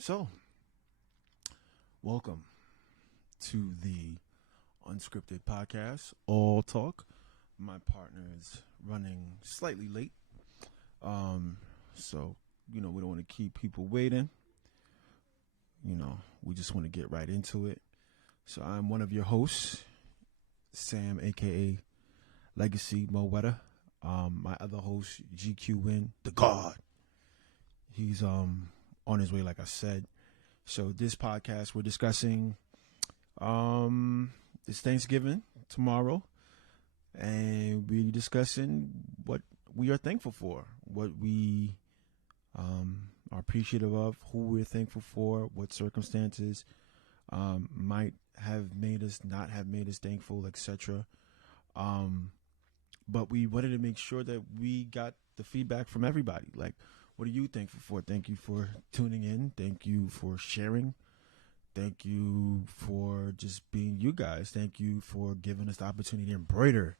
So, welcome to the Unscripted Podcast, All Talk. My partner is running slightly late. So, we don't want to keep people waiting. We just want to get right into it. So, I'm one of your hosts, Sam, aka Legacy Mo Wetter. My other host, GQ Win, the God. He's on his way, like I said. So this podcast we're discussing it's Thanksgiving tomorrow, and we're discussing what we are thankful for, what we are appreciative of, who we're thankful for, what circumstances might have made us not have made us thankful, etc. But we wanted to make sure that we got the feedback from everybody. Like, what are you thankful for? Thank you for tuning in. Thank you for sharing. Thank you for just being you guys. Thank you for giving us the opportunity to embroider.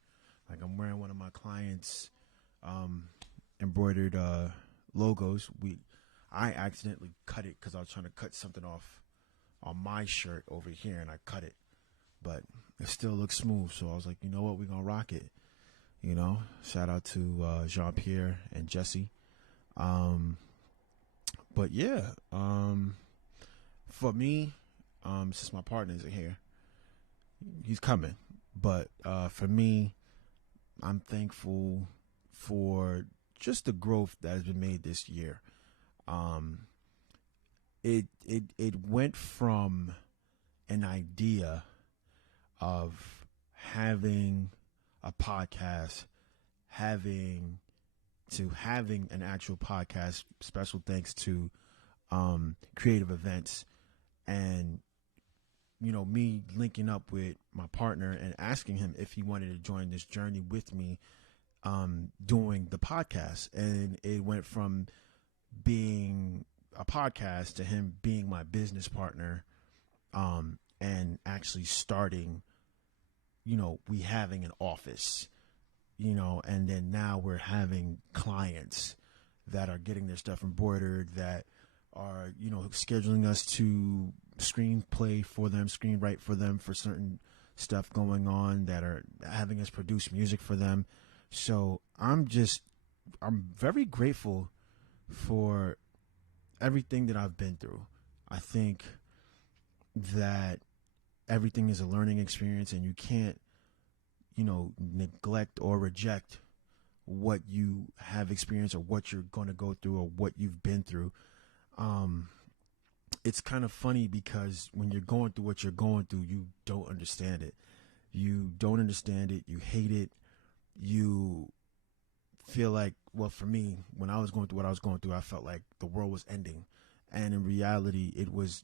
Like, I'm wearing one of my clients' embroidered logos. I accidentally cut it because I was trying to cut something off on my shirt over here, and I cut it. But it still looks smooth, so I was like, you know what, we're going to rock it. Shout out to Jean-Pierre and Jesse. But yeah, for me, since my partner isn't here, he's coming. But for me, I'm thankful for just the growth that has been made this year. It went from an idea of having a podcast, having an actual podcast. Special thanks to Creative Events, and me linking up with my partner and asking him if he wanted to join this journey with me, doing the podcast. And it went from being a podcast to him being my business partner, and actually starting, we having an office, and then now we're having clients that are getting their stuff embroidered, that are, scheduling us to screenplay for them, screenwrite for them for certain stuff going on, that are having us produce music for them. So I'm very grateful for everything that I've been through. I think that everything is a learning experience, and you can't, neglect or reject what you have experienced or what you're going to go through or what you've been through. It's kind of funny because when you're going through what you're going through, you don't understand it. You don't understand it. You hate it. You feel like, well, for me, when I was going through what I was going through, I felt like the world was ending. And in reality, it was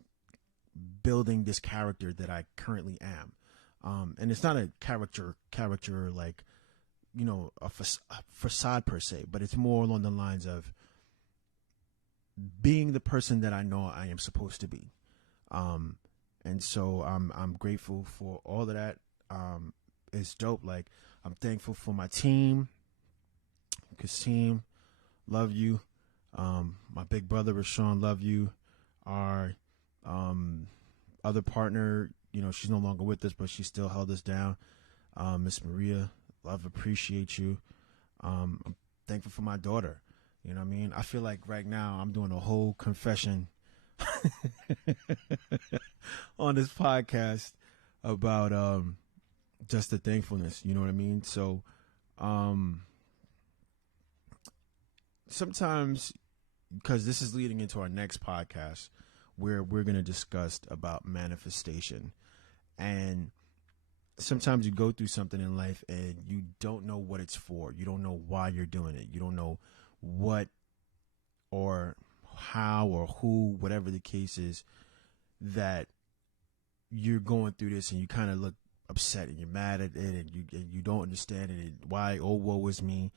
building this character that I currently am. And it's not a character like, a facade per se, but it's more along the lines of being the person that I know I am supposed to be. And so I'm grateful for all of that. It's dope. Like, I'm thankful for my team. Kasim, love you. My big brother Rashawn, love you. Our other partner, she's no longer with us, but she still held us down. Miss Maria, love, appreciate you. I'm thankful for my daughter. You know what I mean? I feel like right now I'm doing a whole confession on this podcast about just the thankfulness. You know what I mean? So sometimes, because this is leading into our next podcast where we're going to discuss about manifestation. And sometimes you go through something in life and you don't know what it's for. You don't know why you're doing it. You don't know what or how or who, whatever the case is, that you're going through this, and you kind of look upset and you're mad at it, and you don't understand it, and why, oh, woe is me.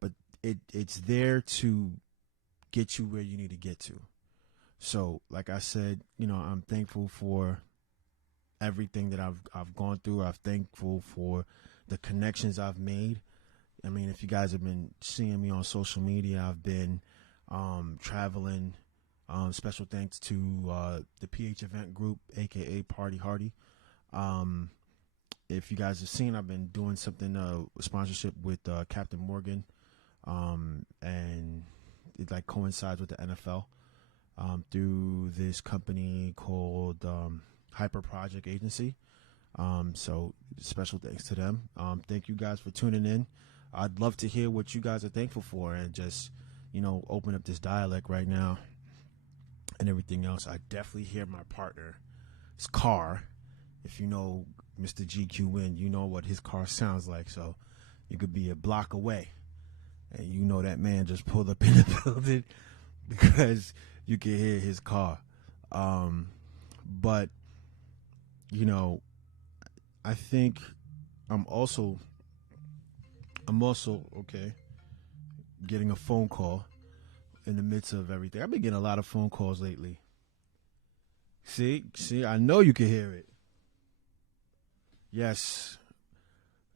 But it's there to get you where you need to get to. So, like I said, I'm thankful for everything that I've gone through. I'm thankful for the connections I've made. I mean, if you guys have been seeing me on social media, I've been traveling Special thanks to the PH Event Group, aka Party Hardy. If you guys have seen, I've been doing something sponsorship with Captain Morgan, and it like coincides with the NFL through this company called Hyper Project Agency. So special thanks to them. Thank you guys for tuning in. I'd love to hear what you guys are thankful for, and just open up this dialect right now and everything else. I definitely hear my partner's car. If you know Mr. GQ Win, you know what his car sounds like. So you could be a block away and you know that man just pulled up in the building because you can hear his car. But I think I'm also okay getting a phone call in the midst of everything. I've been getting a lot of phone calls lately. See, I know you can hear it. Yes.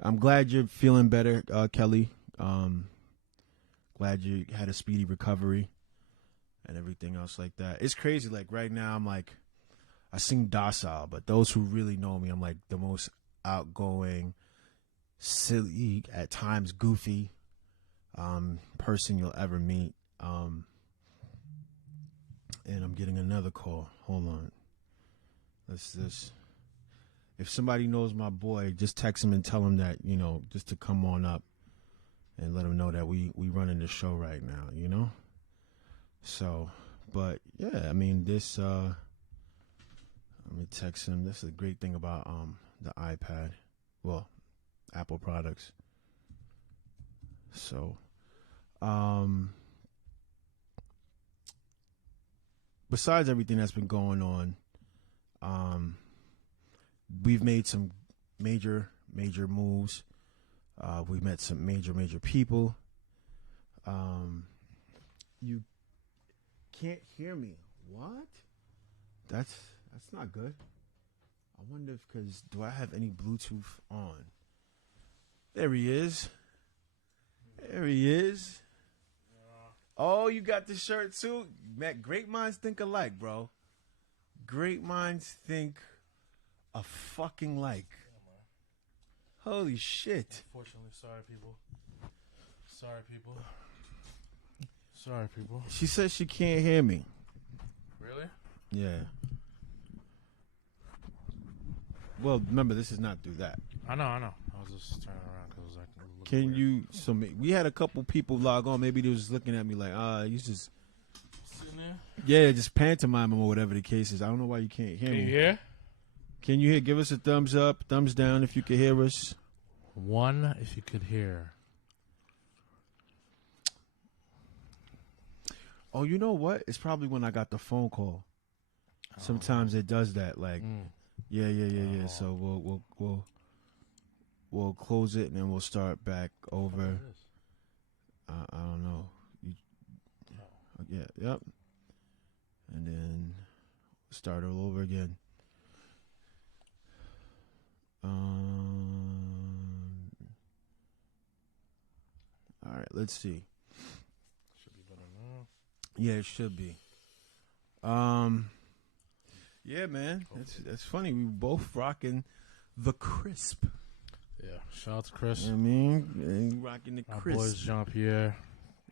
I'm glad you're feeling better, Kelly. Glad you had a speedy recovery and everything else like that. It's crazy. Like right now, I'm like, I seem docile, but those who really know me, I'm like the most outgoing, silly, at times goofy person you'll ever meet. And I'm getting another call. Hold on. If somebody knows my boy, just text him and tell him that, just to come on up and let him know that we running the show right now, So, but yeah, I mean, this, let me text him. This is a great thing about the iPad. Well, Apple products. So, besides everything that's been going on, we've made some major moves. We've met some major people. You can't hear me. What? That's not good. I wonder if, do I have any Bluetooth on? There he is. Oh, you got the shirt too? Matt, great minds think alike, bro. Great minds think a fucking like. Holy shit. Unfortunately, sorry people. She says she can't hear me. Really? Yeah. Well, remember, this is not through that. I know. I was just turning around because I was like, can you? So we had a couple people log on. Maybe they was just looking at me like, you just sitting there. Yeah, just pantomime or whatever the case is. I don't know why you can't hear me. Can you hear? Can you hear? Give us a thumbs up, thumbs down if you can hear us. 1 if you could hear. Oh, you know what? It's probably when I got the phone call. Sometimes it does that. Like, yeah. Oh. So we'll close it and then we'll start back over. I don't know. Yep. And then start all over again. All right, let's see. Should be better now. Yeah, it should be. Yeah, man. That's funny. We both rocking the crisp. Yeah. Shout out to Chris. You know what I mean? Rocking the Our crisp. boys Jean-Pierre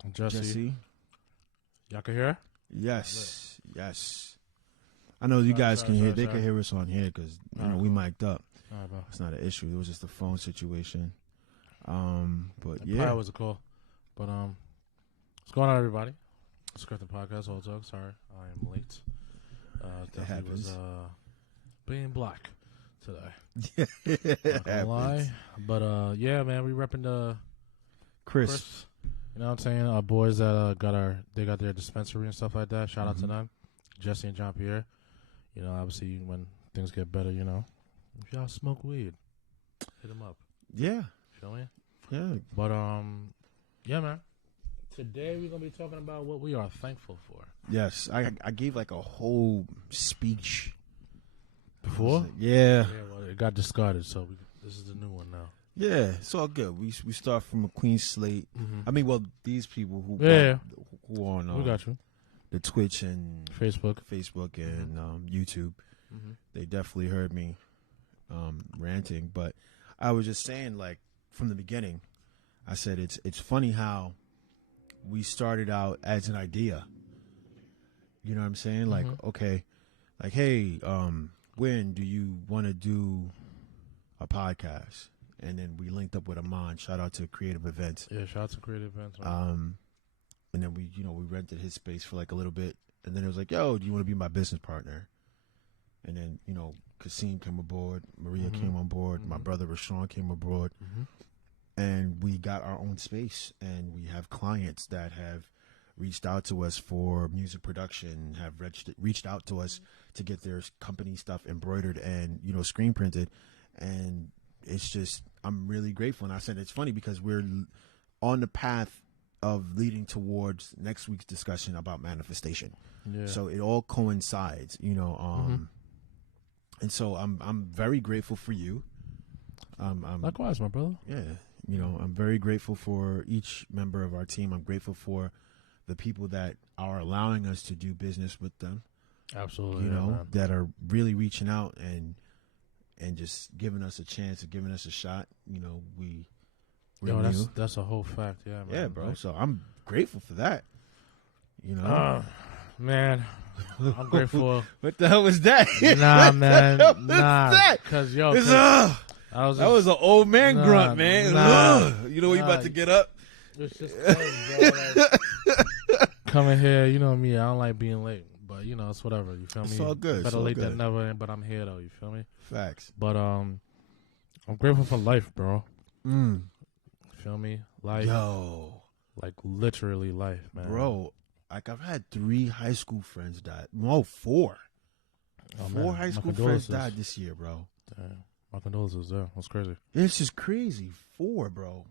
and Jesse. Y'all can hear? Yes. I know you guys can hear. They can hear us on here because we mic'd up. All right, bro. It's not an issue. It was just a phone situation. But It yeah, probably was a call. But what's going on, everybody? Scripted Podcast, All Talk. Sorry, I am late. Definitely was being black today. Not gonna lie. But yeah, man, we repping the Chris. You know what I'm saying? Our boys that got their dispensary and stuff like that. Shout out to them, Jesse and Jean-Pierre. Obviously when things get better, if y'all smoke weed, hit them up. Yeah. Feel me? Yeah. But yeah, man. Today we're gonna be talking about what we are thankful for. Yes, I gave like a whole speech before. Yeah. Well, it got discarded, so this is the new one now. Yeah, it's all good. We start from a clean slate. I mean, well, these people who are on we got you. the Twitch and Facebook and YouTube. Mm-hmm. They definitely heard me ranting, but I was just saying, like, from the beginning, I said it's funny how we started out as an idea. You know what I'm saying? Like, okay, like, hey, when do you want to do a podcast? And then we linked up with Amon. Shout out to Creative Events. Yeah, shout out to Creative Events. Right? And then we rented his space for like a little bit, and then it was like, yo, do you want to be my business partner? And then Kasim came aboard, Maria came on board, my brother Rashawn came aboard, and we got our own space, and we have clients that have reached out to us for music production, have reached out to us to get their company stuff embroidered and screen printed, and it's just, I'm really grateful. And I said it's funny because we're on the path of leading towards next week's discussion about manifestation. Yeah. So it all coincides, and so I'm very grateful for you. Likewise, my brother. Yeah. I'm very grateful for each member of our team. I'm grateful for the people that are allowing us to do business with them. Absolutely. That are really reaching out and just giving us a chance and giving us a shot. That's a whole fact. Yeah, man. Yeah, bro. So I'm grateful for that. Man, I'm grateful. What the hell was that? Nah, man. Nah, because that was an old man grunt, man. When you about to get up. It's just crazy, bro. Like, coming here, you know me. I don't like being late, but it's whatever. You feel me? It's all good. Better late than never. But I'm here though. You feel me? Facts. But I'm grateful for life, bro. Feel me? Life. Yo. Like literally life, man. Bro, like I've had 3 high school friends die. No, 4. Oh, 4 high school friends died this year, bro. Damn. My condolences there. That's crazy. It's just crazy. 4, bro.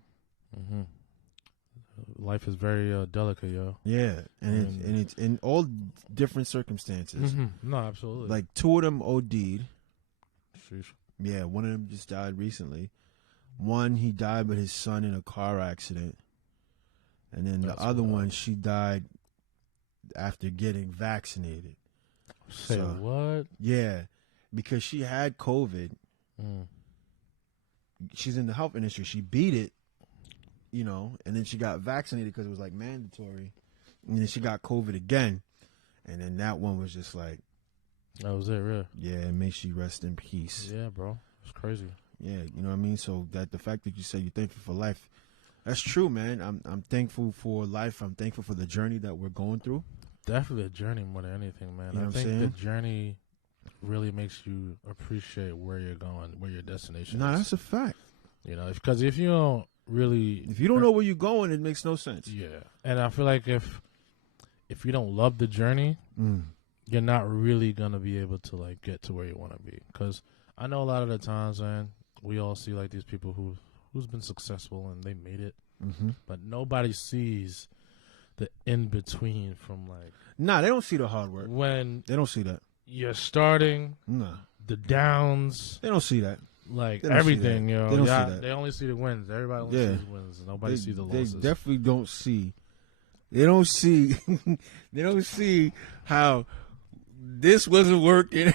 Life is very delicate, yo. Yeah, and it's in all different circumstances. No, absolutely. Like 2 of them OD'd. Sheesh. Yeah, one of them just died recently. One, he died with his son in a car accident. And then the other one, she died after getting vaccinated. Say what? Yeah, because she had COVID. She's in the health industry. She beat it, and then she got vaccinated because it was like mandatory. And then she got COVID again. And then that one was just like, that was it, really? Yeah, may she rest in peace. Yeah, bro. It's crazy. Yeah, you know what I mean? So that the fact that you say you're thankful for life, that's true, man. I'm thankful for life. I'm thankful for the journey that we're going through. Definitely a journey more than anything, man. You know I think the journey really makes you appreciate where you're going, where your destination is. No, that's a fact. Because if you don't know where you're going, it makes no sense. Yeah. And I feel like if you don't love the journey, you're not really going to be able to like get to where you want to be. Because I know a lot of the times, man, we all see like these people who's been successful and they made it, but nobody sees the in between from like. Nah, they don't see the hard work. When they don't see that. You're starting. Nah. The downs. They don't see that. Like everything, yo. They don't see that. They only see the wins. Everybody only sees wins. Nobody sees the losses. They definitely don't see. They don't see. They don't see how this wasn't working.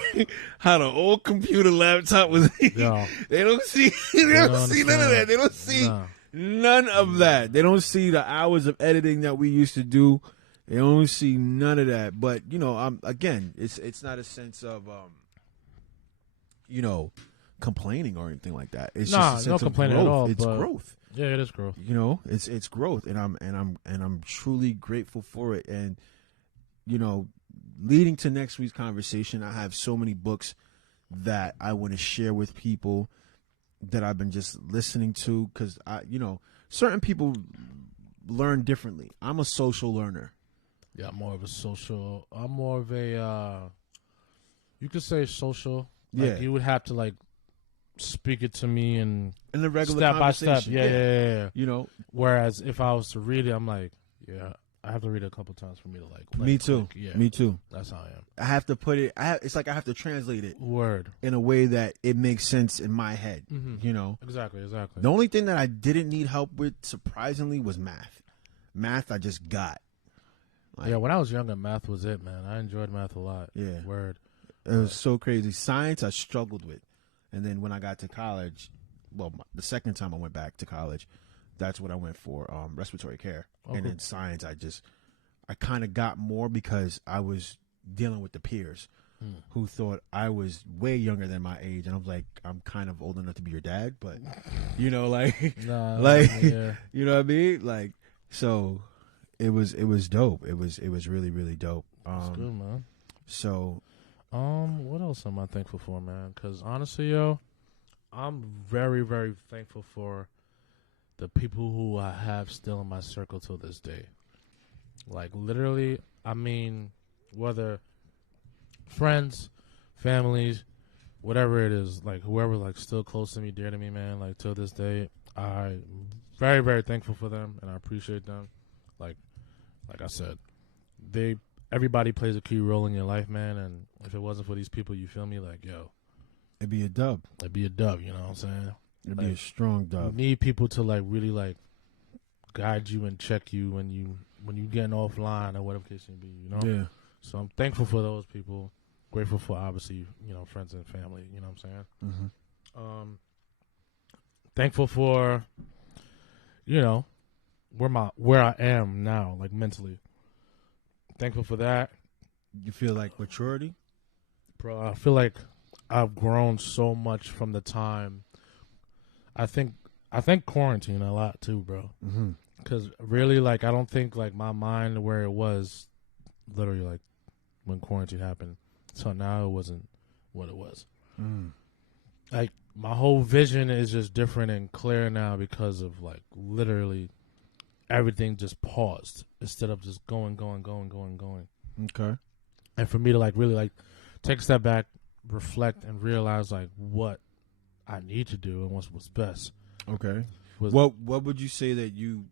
How the old computer laptop was. Yo. They don't see. They don't see none of that. They don't see none of that. They don't see the hours of editing that we used to do. They don't see none of that. But again, it's not a sense of complaining or anything like that. It's just a sense no complaining of growth. at all. It's growth. Yeah, it is growth. It's growth, and I'm truly grateful for it. And leading to next week's conversation, I have so many books that I want to share with people that I've been just listening to, because certain people learn differently. I'm a social learner. Yeah, I'm more of a you could say social. Like, you would have to like speak it to me in the regular step by step. Yeah. Whereas if I was to read it, I'm like, I have to read it a couple times for me to like. Me too. Yeah. Me too. That's how I am. I have to put it. It's like I have to translate it. Word. In a way that it makes sense in my head. Exactly. The only thing that I didn't need help with, surprisingly, was math. Math I just got. Yeah, when I was younger, math was it, man. I enjoyed math a lot. Yeah. Word. It was so crazy. Science I struggled with. And then when I got to college, well, the second time I went back to college, that's what I went for, respiratory care. Oh, and cool. then science, I kind of got more because I was dealing with the peers who thought I was way younger than my age. And I was like, I'm kind of old enough to be your dad, but, you know, like, Yeah. you know what I mean? Like, so it was dope. It was really, really dope. That's good, man. So, what else am I thankful for, man? Because honestly, yo, I'm very, very thankful for the people who I have still in my circle till this day. Like, literally, I mean, whether friends, families, whatever it is, like, whoever, like, still close to me, dear to me, man, like, till this day, I'm very, very thankful for them, and I appreciate them. Like I said, everybody plays a key role in your life, man, and if it wasn't for these people, you feel me? Like, yo. it'd be a dub. It'd be a dub, you know what I'm saying? It'd be a strong dub. You need people to, like, really, like, guide you and check you when you getting offline or whatever case may be, you know? Yeah. So I'm thankful for those people. Grateful for, obviously, you know, friends and family, you know what I'm saying? Mm-hmm. Thankful for, you know, where I am now, like, mentally. Thankful for that. You feel like maturity? Bro, I feel like I've grown so much from the time. I think quarantine a lot too, bro. Mm-hmm. Because really, like, I don't think, like, my mind where it was literally, like, when quarantine happened. So now it wasn't what it was. Like, my whole vision is just different and clear now because of, like, literally everything just paused instead of just going. Okay. And for me to, like, really, like, take a step back, reflect, and realize, like, what I need to do and what's best. Okay. What would you say that you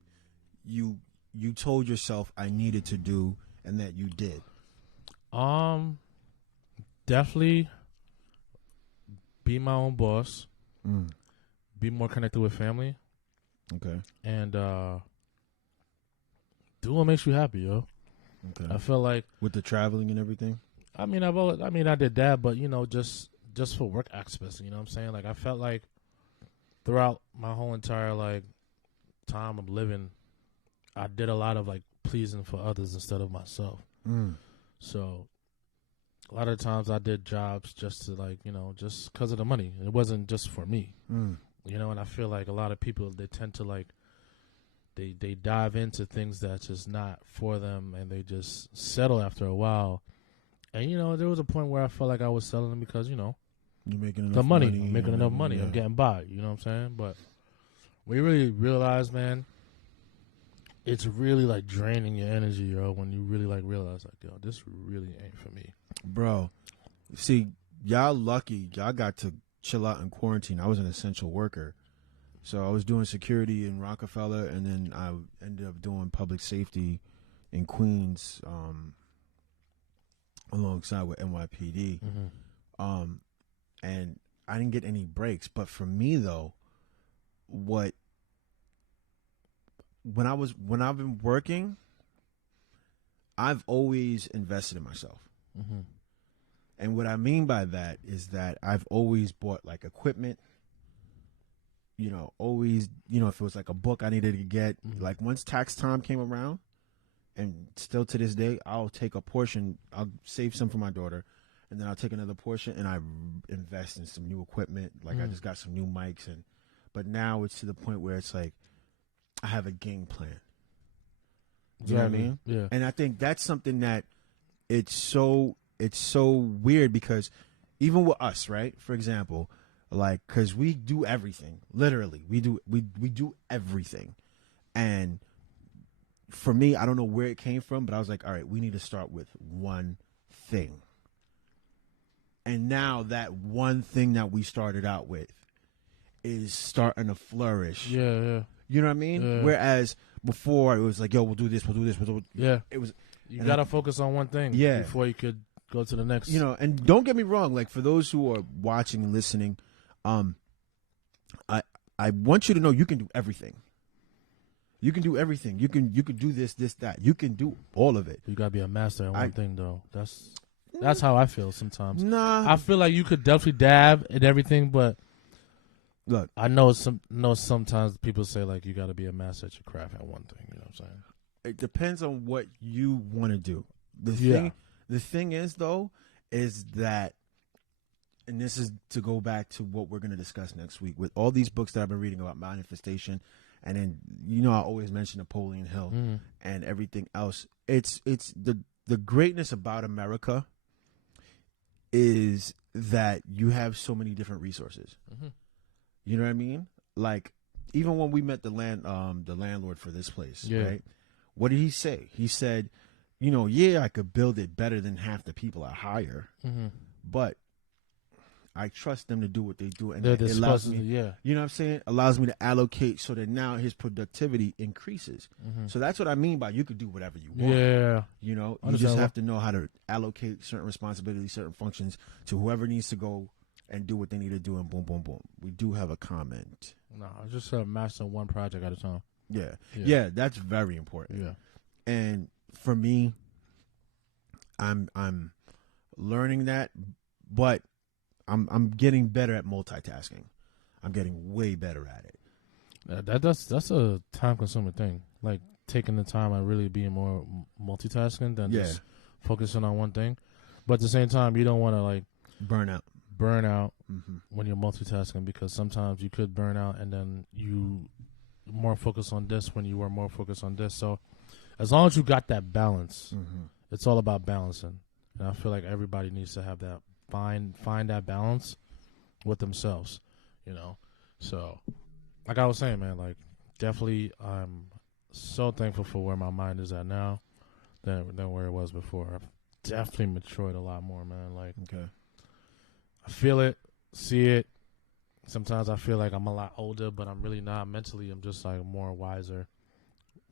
told yourself I needed to do and that you did? Definitely be my own boss. Mm. Be more connected with family. Okay. And do what makes you happy, yo. Okay. I feel like with the traveling and everything. I mean, I did that, but, you know, just for work aspects. You know what I'm saying? Like, I felt like throughout my whole entire, like, time of living, I did a lot of, like, pleasing for others instead of myself. So a lot of times I did jobs just to, like, you know, just because of the money. It wasn't just for me. You know, and I feel like a lot of people, they tend to, like, they dive into things that's just not for them, and they just settle after a while. And, you know, there was a point where I felt like I was settling because, you know, you're making enough the money. money. I'm making enough money. Yeah. I'm getting by. You know what I'm saying? But we really realize, man, it's really, like, draining your energy, yo, when you really, like, realize, like, yo, this really ain't for me. Bro, see, y'all lucky. Y'all got to chill out in quarantine. I was an essential worker. So I was doing security in Rockefeller, and then I ended up doing public safety in Queens alongside with NYPD. And I didn't get any breaks. But for me, though, when I've been working, I've always invested in myself. And what I mean by that is that I've always bought, like, equipment. You know, always, you know, if it was like a book I needed to get, like, once tax time came around, and still to this day, I'll take a portion, I'll save some for my daughter, and then I'll take another portion and I invest in some new equipment. Like, I just got some new mics, but now it's to the point where it's like, I have a game plan. You know what I mean? Yeah. And I think that's something that it's so weird because even with us, right? For example, like, because we do everything, literally, we do everything. And for me, I don't know where it came from, but I was like, all right, we need to start with one thing. And now that one thing that we started out with is starting to flourish. Yeah. You know what I mean? Yeah. Whereas before it was like, yo, we'll do this. Yeah. It was. You got to focus on one thing before you could go to the next. You know, and don't get me wrong. Like, for those who are watching and listening, I want you to know you can do everything. You can do everything. You can do this, that. You can do all of it. You gotta be a master at one thing, though. That's how I feel sometimes. Nah, I feel like you could definitely dab at everything, but look, I know sometimes people say like you gotta be a master at your craft at one thing. You know what I'm saying? it depends on what you want to do. Yeah. The thing is though, is that, and this is to go back to what we're going to discuss next week with all these books that I've been reading about manifestation, and then I always mention Napoleon Hill and everything else. It's the greatness about America is that you have so many different resources. You know what I mean? Like even when we met the landlord for this place, right? What did he say? He said, I could build it better than half the people I hire, but I trust them to do what they do, and it allows me. You know what I'm saying? Allows me to allocate so that now his productivity increases. So that's what I mean by you could do whatever you want. Yeah, you just have to know how to allocate certain responsibilities, certain functions to whoever needs to go and do what they need to do, and boom, boom, boom. We do have a comment. No, just master one project at a time. Yeah, that's very important. Yeah, and for me, I'm learning that, but I'm getting better at multitasking. I'm getting way better at it. That's a time-consuming thing. Like taking the time and really being more multitasking than just focusing on one thing. But at the same time, you don't want to like burn out when you're multitasking, because sometimes you could burn out and then you more focus on this when you were more focused on this. So as long as you got that balance, it's all about balancing. And I feel like everybody needs to have that. Find that balance with themselves, So, like I was saying, man, like definitely, I'm so thankful for where my mind is at now than where it was before. I've definitely matured a lot more, man. Like, I feel it, see it. Sometimes I feel like I'm a lot older, but I'm really not. Mentally, I'm just like more wiser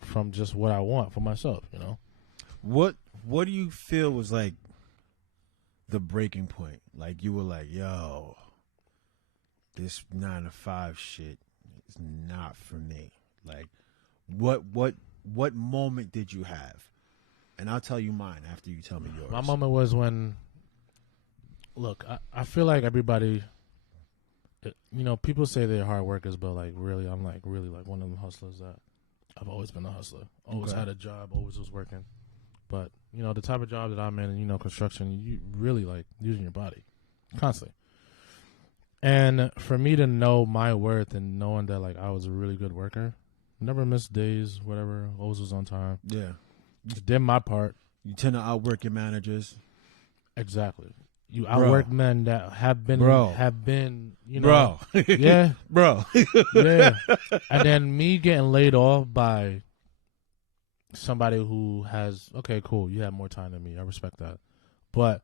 from just what I want for myself. What do you feel was like the breaking point? Like you were like, yo, this 9 to 5 shit is not for me. Like what moment did you have? And I'll tell you mine after you tell me yours. My moment was when, look, I feel like everybody, people say they're hard workers, but like really, I'm like really like one of them hustlers that I've always been a hustler. Always had a job, always was working. But, the type of job that I'm in, construction, you really like using your body constantly. And for me to know my worth and knowing that like I was a really good worker, never missed days, whatever, always was on time. Yeah. Did my part. You tend to outwork your managers. Exactly. You outwork men that have been, Bro. Yeah. Bro. Yeah. And then me getting laid off by somebody who has, okay, cool, you have more time than me. I respect that. But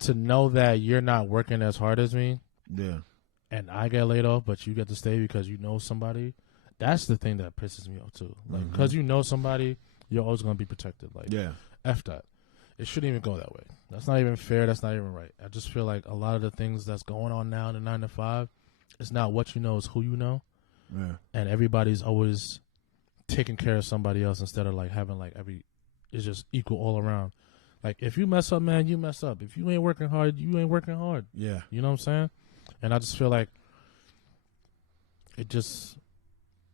to know that you're not working as hard as me, and I get laid off, but you get to stay because you know somebody, that's the thing that pisses me off too. Like, because you know somebody, you're always going to be protected. Like, F that. It shouldn't even go that way. That's not even fair. That's not even right. I just feel like a lot of the things that's going on now in the 9 to 5, it's not what you know, it's who you know. Yeah. And everybody's always taking care of somebody else instead of like having like it's just equal all around. Like if you mess up, man, you mess up. If you ain't working hard, you ain't working hard. Yeah. You know what I'm saying? And I just feel like it's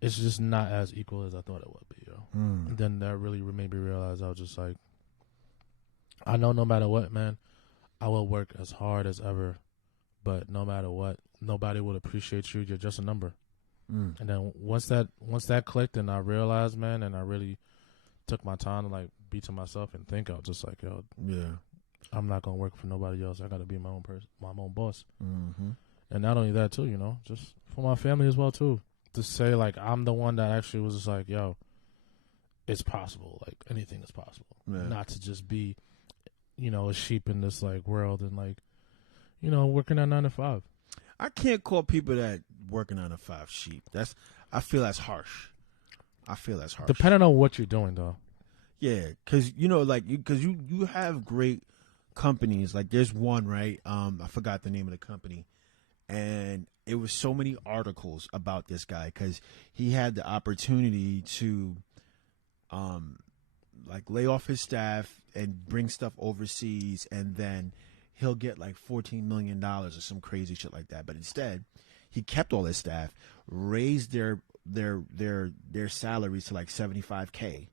just not as equal as I thought it would be, yo. And then that really made me realize I was just like, I know no matter what, man, I will work as hard as ever, but no matter what, nobody will appreciate you. You're just a number. And then once that clicked and I realized, man, and I really took my time to like be to myself and think, I was just like, yo, I'm not gonna work for nobody else. I gotta be my own person, my own boss. And not only that too, just for my family as well too. To say like I'm the one that actually was just like, yo, it's possible. Like anything is possible. Not to just be, a sheep in this like world and like, working at 9 to 5. I can't call people that working on a 5 sheep. I feel that's harsh. Depending on what you're doing, though. Yeah, because you have great companies. Like there's one, right? I forgot the name of the company, and it was so many articles about this guy because he had the opportunity to like lay off his staff and bring stuff overseas, and then he'll get like $14 million or some crazy shit like that. But instead, he kept all his staff, raised their salaries to like $75K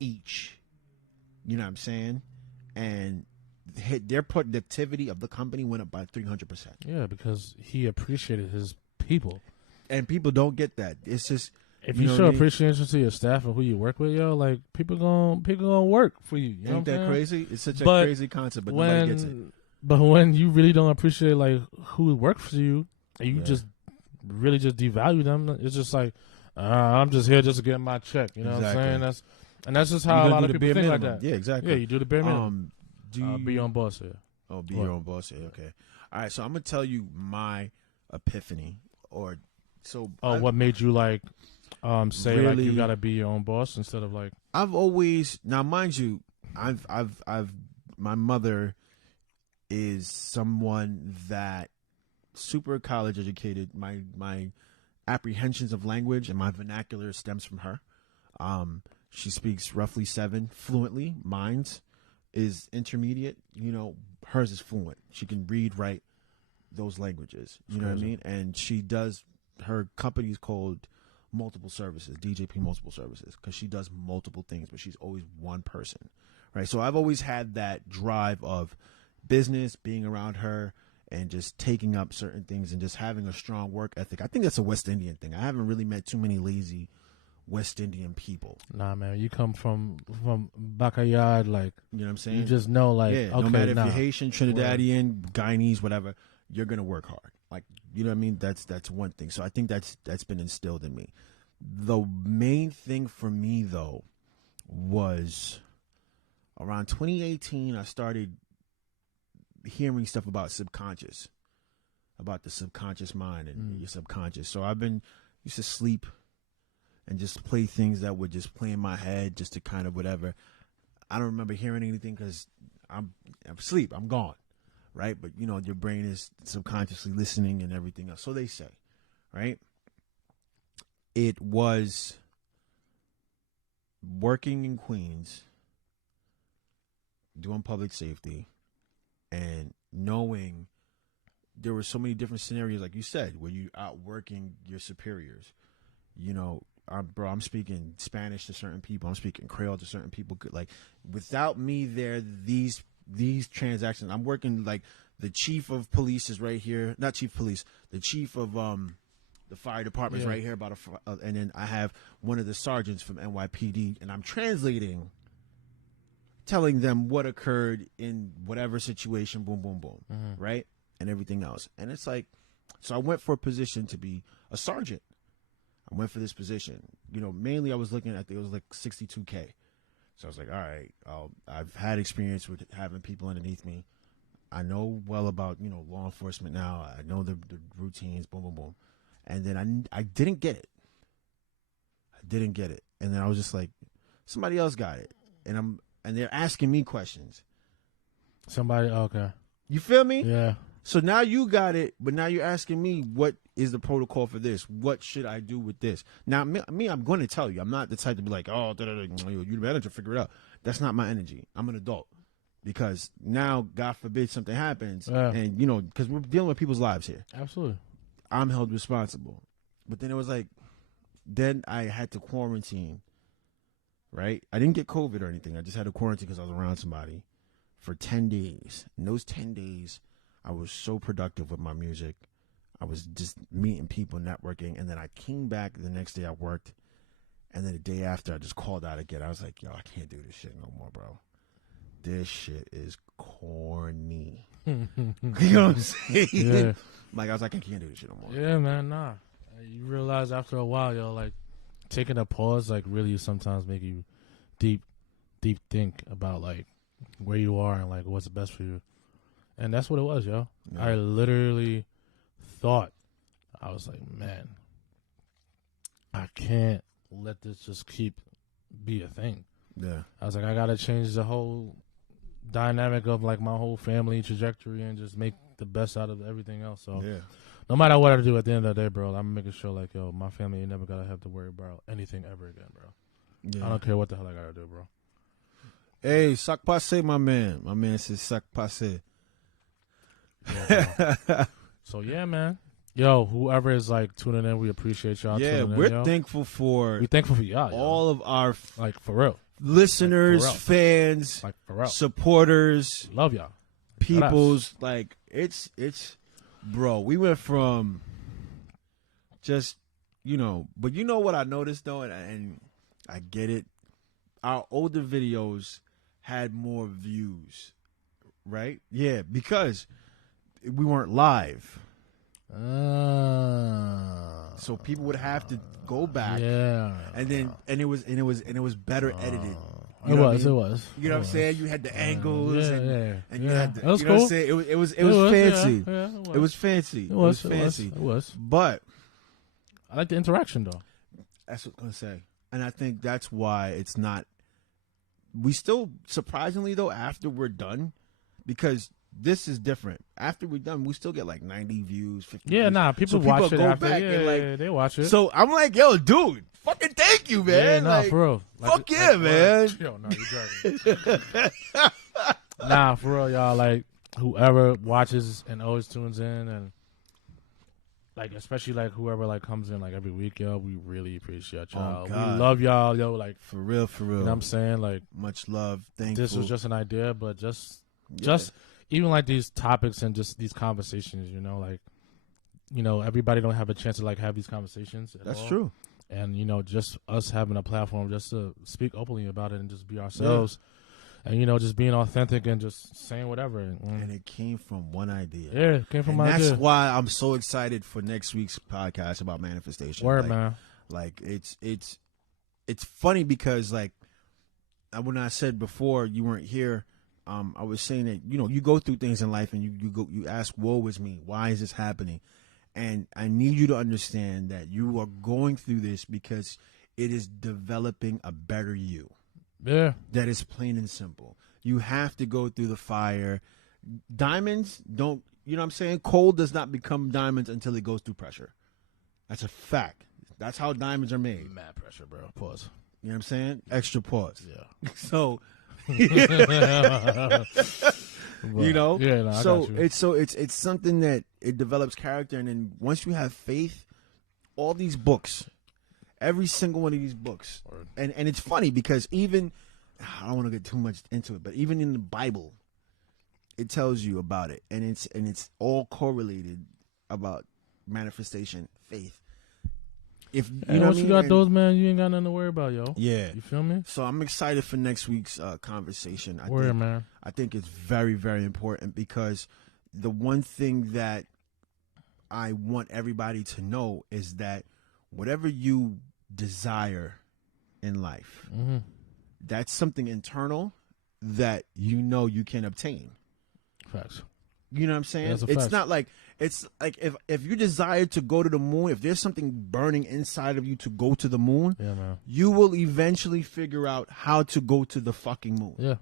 each. You know what I'm saying? And their productivity of the company went up by 300%. Yeah, because he appreciated his people. And people don't get that. It's just, if you show appreciation to your staff and who you work with, yo, like people gonna work for you. You Ain't know that crazy? It's such a crazy concept, but nobody gets it. But when you really don't appreciate like who works for you, and you just really just devalue them, it's just like I'm just here just to get my check. You know what I'm saying? That's just how a lot of people think like that. Yeah, exactly. Yeah, you do the bare minimum. Be your own boss here. Oh, be your own boss here. Okay. All right. So I'm gonna tell you my epiphany, what made you like say really, like you gotta be your own boss instead of like I've always, now mind you, I've my mother is someone that super college educated. My apprehensions of language and my vernacular stems from her. She speaks roughly 7 fluently. Mine's is intermediate. You know, hers is fluent. She can read, write those languages. You know what I mean? And she does, her company is called Multiple Services, DJP Multiple Services, because she does multiple things, but she's always one person, right? So I've always had that drive of business, being around her, and just taking up certain things and just having a strong work ethic. I think that's a West Indian thing. I haven't really met too many lazy West Indian people. Nah, man, you come from backyard, like, you know what I'm saying? You just know, like, okay, no matter if you're Haitian, Trinidadian, Guyanese, whatever, you're gonna work hard. Like, you know what I mean? That's one thing. So I think that's been instilled in me. The main thing for me though was around 2018. I started hearing stuff about subconscious, about the subconscious mind and your subconscious. So used to sleep and just play things that would just play in my head just to kind of whatever. I don't remember hearing anything because I'm asleep. I'm gone, right? But, you know, your brain is subconsciously listening and everything else. So they say, right? It was working in Queens, doing public safety, and knowing there were so many different scenarios, like you said, where you outworking your superiors. You know, I'm speaking Spanish to certain people. I'm speaking Creole to certain people. Like, without me there, these transactions, I'm working like the chief of police is right here. Not chief of police. The chief of the fire department is right here. And then I have one of the sergeants from NYPD, and I'm translating, telling them what occurred in whatever situation. Boom, boom, boom. Right, and everything else. And it's like, so I went for a position to be a sergeant. I went for this position. You know, mainly I was looking at, it was like $62K. So I was like, all right, I've had experience with having people underneath me. I know well about, you know, law enforcement now. I know the routines, boom, boom, boom. And then I didn't get it. And then I was just like, somebody else got it. And they're asking me questions. Okay. You feel me? Yeah. So now you got it, but now you're asking me, what is the protocol for this? What should I do with this? Now, me, I'm going to tell you. I'm not the type to be like, oh, you the manager, figure it out. That's not my energy. I'm an adult. Because now, God forbid, something happens. And, you know, because we're dealing with people's lives here. Absolutely. I'm held responsible. But then it was like, then I had to quarantine, right? I didn't get COVID or anything. I just had to quarantine because I was around somebody for 10 days. And those 10 days, I was so productive with my music. I was just meeting people, networking. And then I came back the next day I worked. And then the day after, I just called out again. I was like, yo, I can't do this shit no more, bro. This shit is corny. You know what I'm saying? Yeah. Like, I was like, I can't do this shit no more. Yeah, man, nah. You realize after a while, yo, like, taking a pause, like, really sometimes make you deep think about, like, where you are and, like, what's best for you. And that's what it was, yo. Yeah. I literally thought, I was like, man, I can't let this just be a thing. Yeah. I was like, I got to change the whole dynamic of, like, my whole family trajectory and just make the best out of everything else. So Yeah. no matter what I do at the end of the day, bro, I'm making sure like, yo, my family ain't never gotta have to worry about anything ever again, bro. Yeah. I don't care what the hell I gotta do, bro. Hey, sac passe, my man. My man says sac passe. Yeah, so yeah, man. Yo, whoever is like tuning in, we appreciate y'all. Yeah, tuning we're in, yo. thankful for We thankful for y'all, yo. all of our like for real, listeners, Like, for fans, like for real. supporters, Love y'all. peoples. Like it's bro. We went from just but you know what I noticed though, and I get it. Our older videos had more views, right? Yeah, because we weren't live. So people would have to go back, and it was better edited. It was. You know what I'm saying? You had the angles, and you had the, That was you know what I'm cool. saying? It was fancy. Yeah, It was fancy. It was fancy. But I like the interaction though. that's what I'm gonna say, and I think that's why it's not. We still surprisingly though after we're done, because this is different. After we're done, we still get like 90 views, 50 Yeah, views. nah, people So watch it go after. back Yeah, and like yeah, they watch it. So I'm like, yo, dude, fucking thank you, man. Yeah, nah, like, for real. Fuck yeah, man. Yo, no, you joking. Nah, for real, y'all. Like, whoever watches and always tunes in, and like, especially like whoever like comes in like every week, yo, we really appreciate y'all. We God. love y'all, yo. Like, For real. you know what I'm saying? Like, Much love. Thankful. this was just an idea, but just Yeah. even like these topics and just these conversations, like, everybody don't have a chance to like have these conversations at That's all. true. And just us having a platform just to speak openly about it and just be ourselves, and just being authentic and just saying whatever. And it came from one idea. Yeah, it came from And my that's idea. why I'm so excited for next week's podcast about manifestation. Word, like, man. Like it's funny because like when I said before you weren't here, I was saying that you go through things in life and you ask, woe is me, why is this happening? And I need you to understand that you are going through this because it is developing a better you. Yeah, That is plain and simple. You have to go through the fire. Diamonds don't, you know what I'm saying? Coal does not become diamonds until it goes through pressure. That's a fact. That's how diamonds are made. mad pressure, bro. Pause. You know what I'm saying? Extra pause. Yeah. So, But, yeah, no, I got you. it's something that it develops character, and then once you have faith, all these books, every single one of these books, Word. and it's funny because even I don't want to get too much into it, but even in the Bible, it tells you about it, and it's all correlated about manifestation, faith. If you know once what I you mean? got those, man, you ain't got nothing to worry about, yo. Yeah. You feel me? So I'm excited for next week's conversation. Word, man. I think it's very, very important because the one thing that I want everybody to know is that whatever you desire in life, Mm-hmm. that's something internal that you can obtain. Facts. You know what I'm saying? That's a It's fact. not like it's like if you desire to go to the moon, if there's something burning inside of you to go to the moon, Yeah, man. you will eventually figure out how to go to the fucking moon. Yeah,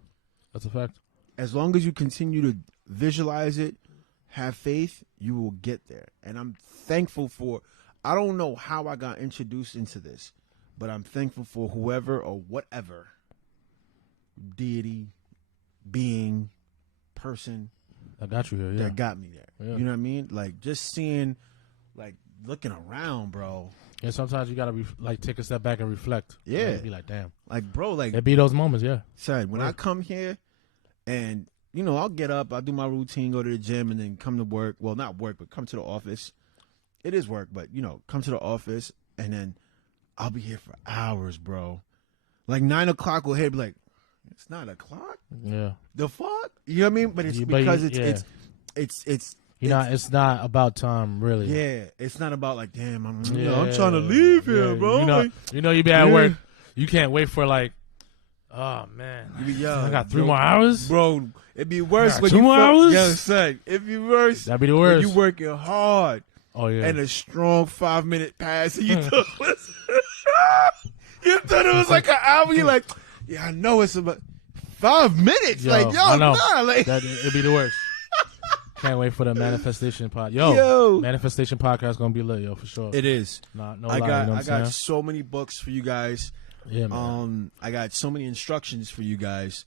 that's a fact. As long as you continue to visualize it, have faith, you will get there. And I'm thankful for, I don't know how I got introduced into this, but I'm thankful for whoever or whatever deity, being, person I got you here. Yeah. that got me there. Yeah. You know what I mean? Like just seeing, like looking around, bro. And sometimes you gotta take a step back and reflect. Yeah. And be like, damn. Like, bro, like It be those moments, yeah. said, when I Right. come here and, I'll get up, I'll do my routine, go to the gym, and then come to work. Well, not work, but come to the office. It is work, but, come to the office, and then I'll be here for hours, bro. Like 9 o'clock will hit, be like, it's 9 o'clock? Yeah. The fuck? You know what I mean? But it's Yeah, but because yeah. it's It's not about time, really. yeah, it's not about like, damn, I'm trying Yeah, to leave here, yeah. bro. Like, You be at Yeah. work. You can't wait for oh man, I got 3 more hours. Bro, it'd be worse got when 2 you more hours? Yo, son, it'd be worse That'd be the when worst. you working hard Oh yeah. and a strong 5-minute pass and you thought it was you thought it was like an hour. You're like, yeah, I know it's about 5 minutes. Yo, like, yo, I know. nah, like It'd be the worst. Can't wait for the manifestation pod. Yo, manifestation podcast gonna be lit, yo, for sure. It is. No I lie, got you know I got so many books for you guys. Yeah, man. I got so many instructions for you guys.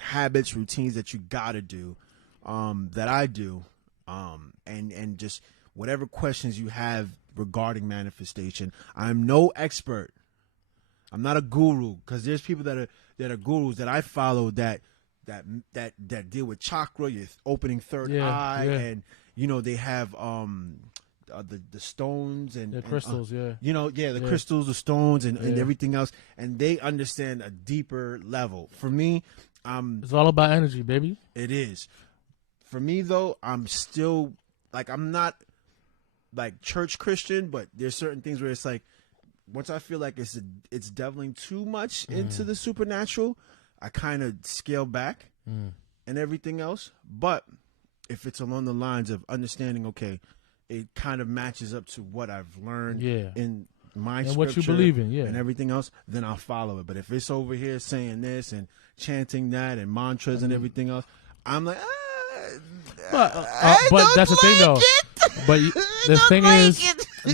Habits, routines that you gotta do, that I do, and just whatever questions you have regarding manifestation. I'm no expert. I'm not a guru, because there's people that are gurus that I follow that deal with chakra, your opening third eye, and they have the stones and the crystals, the crystals, the stones, and everything else, and they understand a deeper level. For me, it's all about energy, baby. It is. For me though, I'm still I'm not like church Christian, but there's certain things where it's like, once I feel like it's delving too much into the supernatural, I kind of scale back and everything else. But if it's along the lines of understanding, okay, it kind of matches up to what I've learned in my and scripture what you believe in, and everything else, then I'll follow it. But if it's over here saying this and chanting that and mantras and everything else, I'm like, but that's the thing, though. But the thing is,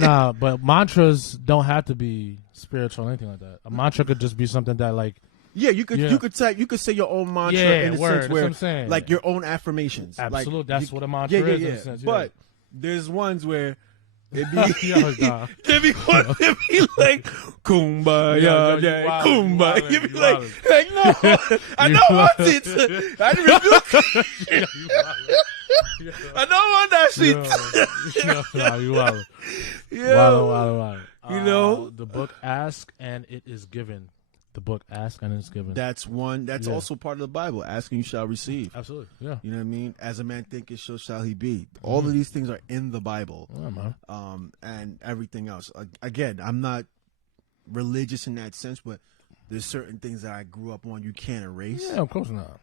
but mantras don't have to be spiritual or anything like that. A mantra could just be something that you could say your own mantra in a sense where like your own affirmations. Absolutely, that's what a mantra is. In a sense, But there's ones where it be it be like kumbaya, kumbaya. You be like, no, I don't want it. I rebuke. I don't want that shit. You wild. The book Ask and It Is Given. The book Ask and It Is Given. That's one. That's also part of the Bible. Ask and you shall receive. Absolutely. Yeah. You know what I mean? As a man thinketh, so shall he be. All of these things are in the Bible. Yeah, man. And everything else. Again, I'm not religious in that sense, but there's certain things that I grew up on you can't erase. Yeah, of course not.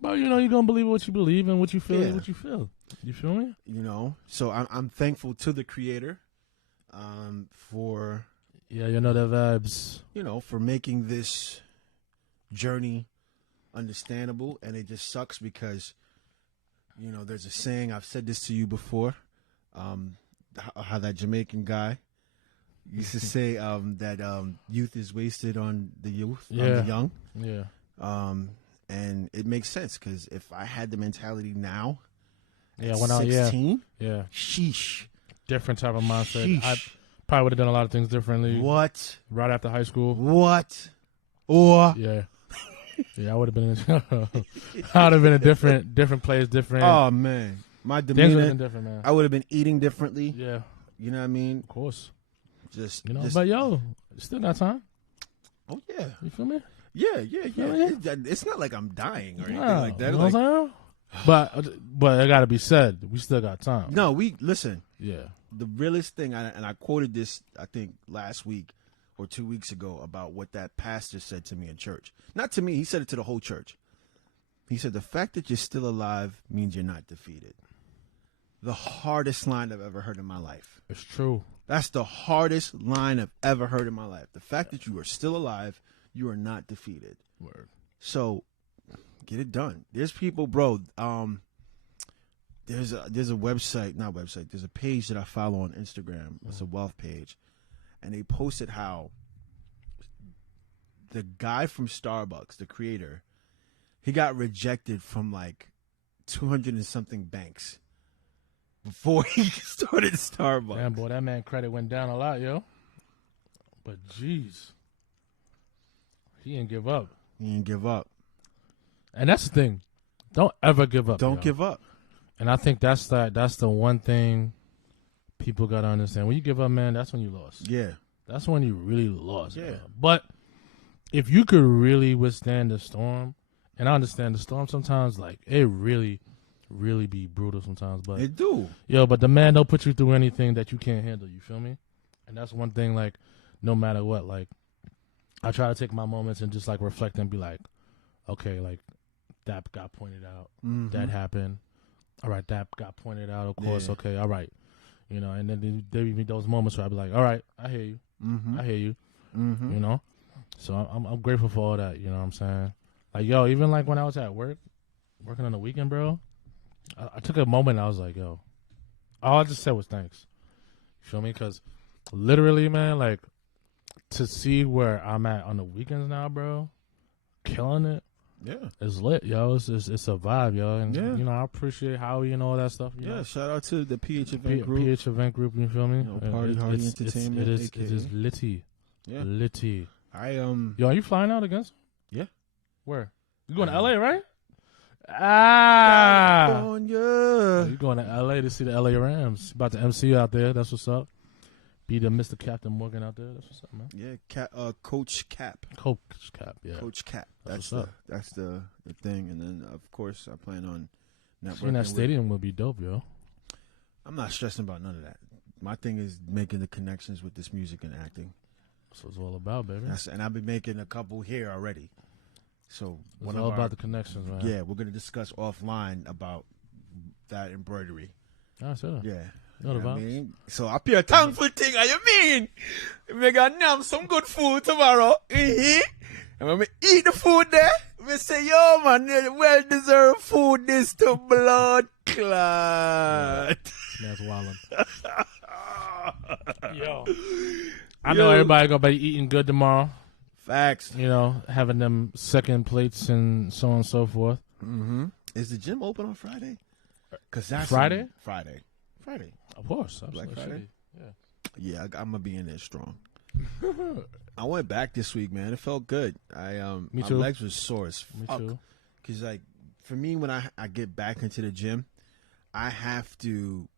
But you're gonna believe what you believe and what you feel is what you feel. You feel me? So I'm thankful to the Creator, for the vibes. For making this journey understandable, and it just sucks because there's a saying, I've said this to you before, how that Jamaican guy used to say that youth is wasted on the youth, on the young. Yeah. And it makes sense, because if I had the mentality now, at when 16, sheesh, different type of mindset. I probably would have done a lot of things differently. What? Right after high school. What? Or I would have been. I would have been a different place, different. Oh man, my demeanor things would have been different, man. I would have been eating differently. Yeah. You know what I mean? Of course. Just but still got time. Oh yeah. You feel me? Yeah. It's not like I'm dying or anything like that. You know what I'm saying? But it got to be said, we still got time. No, we listen. Yeah. The realest thing, and I quoted this, I think, last week or 2 weeks ago, about what that pastor said to me in church. Not to me, he said it to the whole church. He said, the fact that you're still alive means you're not defeated. The hardest line I've ever heard in my life. It's true. That's the hardest line I've ever heard in my life. The fact that you are still alive, you are not defeated. Word. So get it done. There's people, bro. There's a website, not website. There's a page that I follow on Instagram. It's a wealth page, and they posted how the guy from Starbucks, the creator, he got rejected from like 200 and something banks before he started Starbucks. Damn, boy, that man credit went down a lot, yo. But jeez, he didn't give up. He didn't give up. And that's the thing. Don't ever give up. Don't give up. And I think that's the one thing people gotta understand. When you give up, man, that's when you lost. Yeah. That's when you really lost. Yeah. Man. But if you could really withstand the storm, and I understand the storm sometimes, like, it really, really be brutal sometimes. But it do. But the man don't put you through anything that you can't handle. You feel me? And that's one thing, like, no matter what, like, I try to take my moments and just, like, reflect and be like, okay, like, that got pointed out. Mm-hmm. That happened. All right, that got pointed out, of course. Yeah. Okay, all right. And then there be those moments where I be like, all right, I hear you. Mm-hmm. I hear you. Mm-hmm. So I'm grateful for all that, you know what I'm saying? Like, yo, even like when I was at work, working on the weekend, bro, I took a moment. I was like, yo, all I just said was thanks. You feel me? Because literally, man, like to see where I'm at on the weekends now, bro, killing it. Yeah, it's lit, yo. It's a vibe, yo. And yeah. you know, I appreciate Howie and all that stuff. You know? Shout out to the PH Event Group. PH Event Group, you feel me? You know, Party Hardy Entertainment. It is litty. Yeah, litty. Yo, are you flying out against? Yeah. Where? You going to LA, right? California. You going to LA to see the LA Rams? About to MC you out there. That's what's up. Be the Mr. Captain Morgan out there. That's what's up, man. Yeah, Coach Cap. Coach Cap, yeah. Coach Cap. That's what's up. That's the thing. And then, of course, I plan on networking. Seeing that stadium would be dope, yo. I'm not stressing about none of that. My thing is making the connections with this music and acting. That's what it's all about, baby. And I've been making a couple here already. So it's all about the connections, man. Yeah, we're going to discuss offline about that embroidery. I see that. Yeah. You know the I vibes. mean? So I pure thankful thing, you mean? We gonna nab some good food tomorrow. And when we eat the food there, we say, yo man, well deserved food this to blood clot. That's wildin'. Yo. I know everybody gonna be eating good tomorrow. Facts. You know, having them second plates and so on and so forth. Mm-hmm. Is the gym open on Friday? Cause that's Friday? Friday. Of course. Black Friday? Yeah. I'm gonna be in there strong. I went back this week, man. It felt good. Me too. My legs were sore as fuck. Me too. Cause like for me, when I get back into the gym, I have to.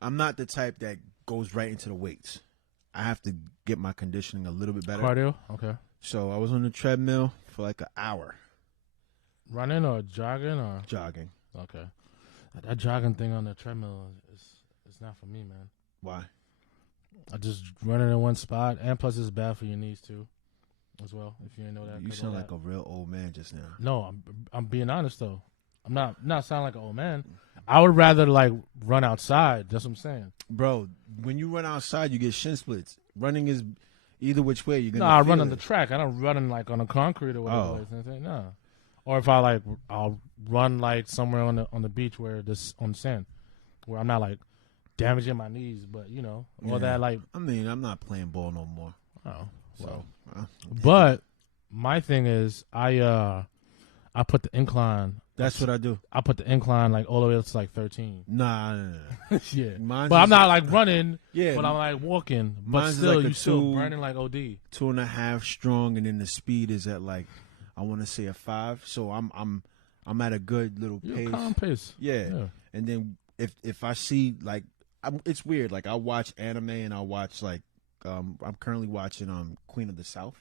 I'm not the type that goes right into the weights. I have to get my conditioning a little bit better. Cardio? Okay. So I was on the treadmill for like an hour. Running or jogging or? Jogging. Okay. That jogging thing on the treadmill is not for me, man. Why? I just running in one spot, and plus it's bad for your knees too, as well. If you didn't know that. You sound like a real old man just now. No, I'm being honest though. I'm not sounding like an old man. I would rather like run outside. That's what I'm saying. Bro, when you run outside, you get shin splits. Running is either which way you're gonna. No, I run on the track. I don't run like on the concrete or whatever. No. Or if I'll run like somewhere on the beach where this on sand, where I'm not like damaging my knees, but you know, or that like. I mean, I'm not playing ball no more. Oh, well. So, but my thing is, I put the incline. That's what I do. I put the incline like all the way up to like 13. Nah. Yeah, mine's but I'm not like running. Yeah, but I'm like walking. But mine's still, like you still burning like OD. 2.5 strong, and then the speed is at like I want to say a 5. So I'm at a good little pace. Calm pace. Yeah. And then if I see like it's weird. Like I watch anime and I watch like I'm currently watching Queen of the South.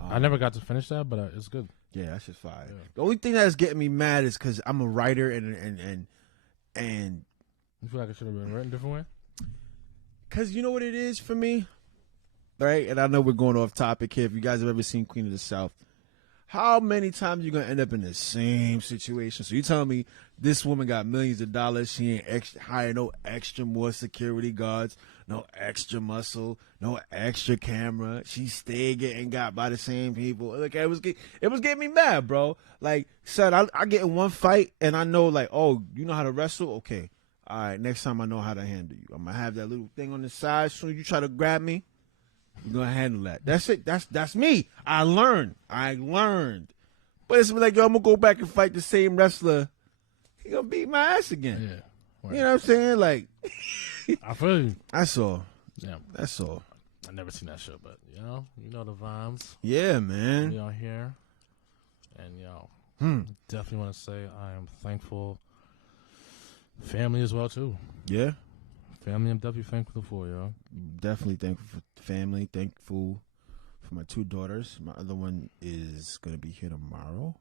I never got to finish that, but it's good. Yeah, that's just fire. Yeah. The only thing that's getting me mad is because I'm a writer and you feel like it should have been written a different way? Because you know what it is for me? Right? And I know we're going off topic here. If you guys have ever seen Queen of the South, how many times you going to end up in the same situation? So you telling me this woman got millions of dollars. She ain't hire no extra more security guards, no extra muscle, no extra camera. She stayed getting got by the same people. Look, it was getting me mad, bro. Like, son, I get in one fight and I know, like, oh, you know how to wrestle? Okay. All right, next time I know how to handle you. I'm going to have that little thing on the side. As soon as you try to grab me, you're going to handle that. That's it. That's me. I learned. But it's like, yo, I'm going to go back and fight the same wrestler. He going to beat my ass again. Yeah. Right. You know what I'm saying? Like, I feel you. That's all. Yeah. That's all. I never seen that show, but, you know the vibes. Yeah, man. We are here. And, definitely want to say I am thankful. Family as well, too. Yeah. Family I'm definitely thankful for, yo. Definitely thankful for family. Thankful for my 2 daughters. My other one is going to be here tomorrow.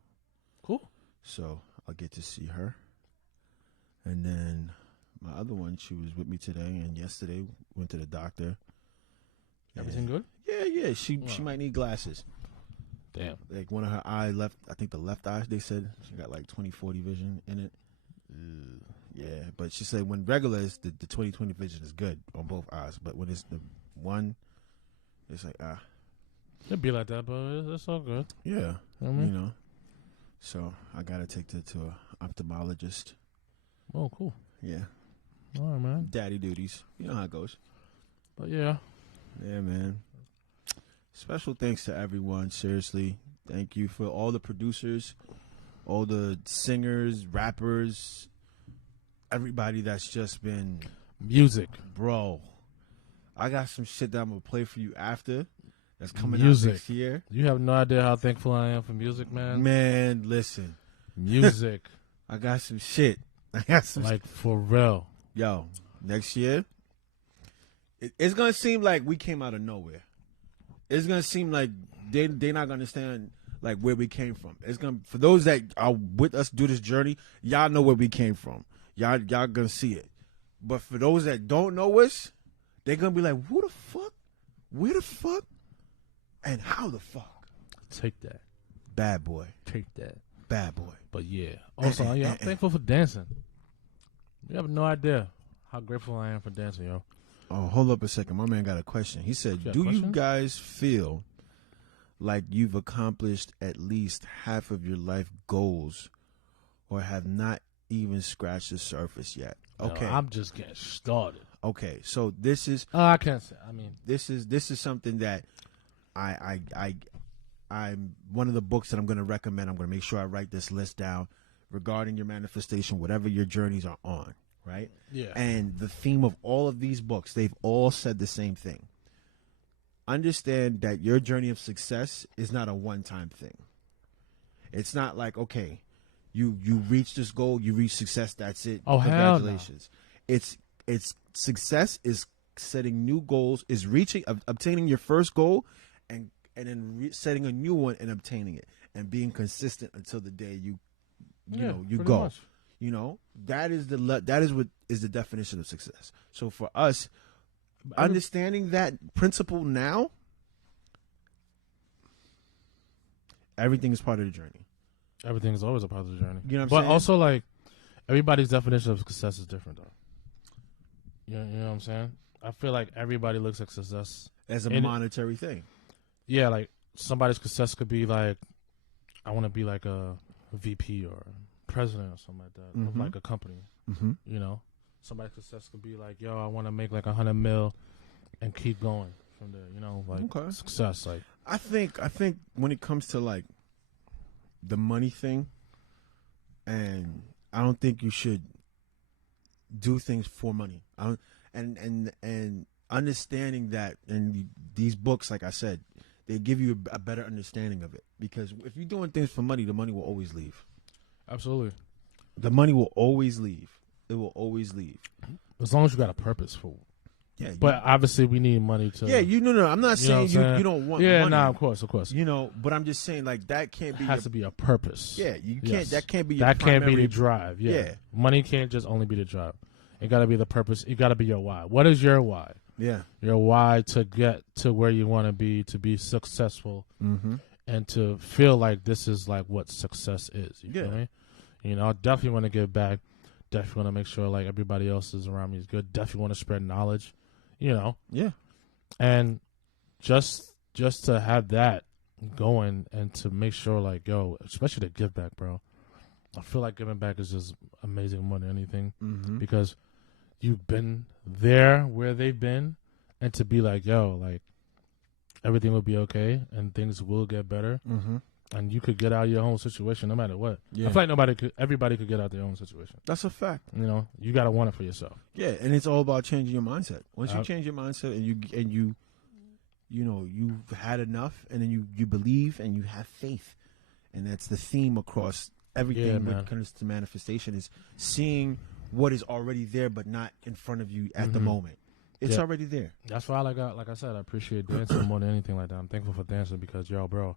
Cool. So I'll get to see her. And then my other one, she was with me today and yesterday. Went to the doctor. Everything good? Yeah. She might need glasses. Damn. Like one of her eye left, I think the left eye, they said she got like 20/40 vision in it. Yeah, but she said when regular is the 20/20 vision is good on both eyes, but when it's the one, it's like It'd be like that, but it's all good. Yeah, you know what I mean? So I gotta take her to an ophthalmologist. Oh, cool. Yeah. All right, man. Daddy duties. You know how it goes. But yeah. Yeah, man. Special thanks to everyone. Seriously. Thank you for all the producers, all the singers, rappers, everybody that's just been music. Bro, I got some shit that I'm going to play for you after. That's coming music. out next year. You have no idea how thankful I am for music, man. Man, listen. Music. I got some shit. I got some like for real. Yo, next year, it's gonna seem like we came out of nowhere. It's gonna seem like they not gonna understand like where we came from. It's gonna, for those that are with us do this journey, y'all know where we came from. Y'all gonna see it. But for those that don't know us, they're gonna be like, who the fuck? Where the fuck? And how the fuck? Take that. Bad boy. Take that. Bad boy. But yeah. Also, yeah, I'm thankful for dancing. You have no idea how grateful I am for dancing, yo. Oh, hold up a second. My man got a question. He said, do you guys feel like you've accomplished at least half of your life goals or have not even scratched the surface yet? Okay. No, I'm just getting started. Okay. So this is I can't say. I mean, this is something that I'm one of the books that I'm going to recommend. I'm going to make sure I write this list down regarding your manifestation, whatever your journeys are on, right? Yeah. And the theme of all of these books, they've all said the same thing. Understand that your journey of success is not a one-time thing. It's not like, okay, you reach this goal, you reach success, that's it. Oh, congratulations. Hell no. It's success is setting new goals, is obtaining your first goal and then setting a new one and obtaining it and being consistent until the day you go. Much. You know, that is what is the definition of success. So for us, understanding that principle now, everything is part of the journey. Everything is always a part of the journey. You know what I'm but saying? Also, like, everybody's definition of success is different, though. You know what I'm saying? I feel like everybody looks at success as a monetary thing. Yeah, like somebody's success could be like, I want to be like a VP or president or something like that, of like a company. Mm-hmm. You know, somebody's success could be like, yo, I want to make like $100 million and keep going from there. You know, like success. Like I think when it comes to like the money thing, and I don't think you should do things for money. And understanding that, and these books, like I said, they give you a better understanding of it. Because if you're doing things for money, the money will always leave. Absolutely. The money will always leave. It will always leave. As long as you got a purpose for it. Yeah. But obviously we need money to. Yeah, no. I'm not saying you don't want money. Yeah, no, of course. You know, but I'm just saying like that can't be. It has to be a purpose. Yeah, you can't. Yes. That can't be your That primary, can't be the drive. Yeah. Money can't just only be the drive. It got to be the purpose. It got to be your why. What is your why? Yeah. Your why to get to where you want to be be successful, and to feel like this is like what success is. You feel me? You know, I definitely want to give back. Definitely want to make sure like everybody else is around me is good. Definitely want to spread knowledge. You know. Yeah. And just to have that going and to make sure like, yo, especially to give back, bro. I feel like giving back is just amazing more than anything, because you've been there where they've been, and to be like, yo, like everything will be okay and things will get better, and you could get out of your own situation no matter what. Yeah. I feel like everybody could get out of their own situation. That's a fact. You know, you gotta want it for yourself. Yeah, and it's all about changing your mindset. Once you change your mindset and you know you've had enough, and then you believe and you have faith, and that's the theme across everything when it comes to manifestation, is seeing what is already there but not in front of you at the moment. It's already there. That's why like I said, I appreciate dancing more than anything like that. I'm thankful for dancing because, yo, bro,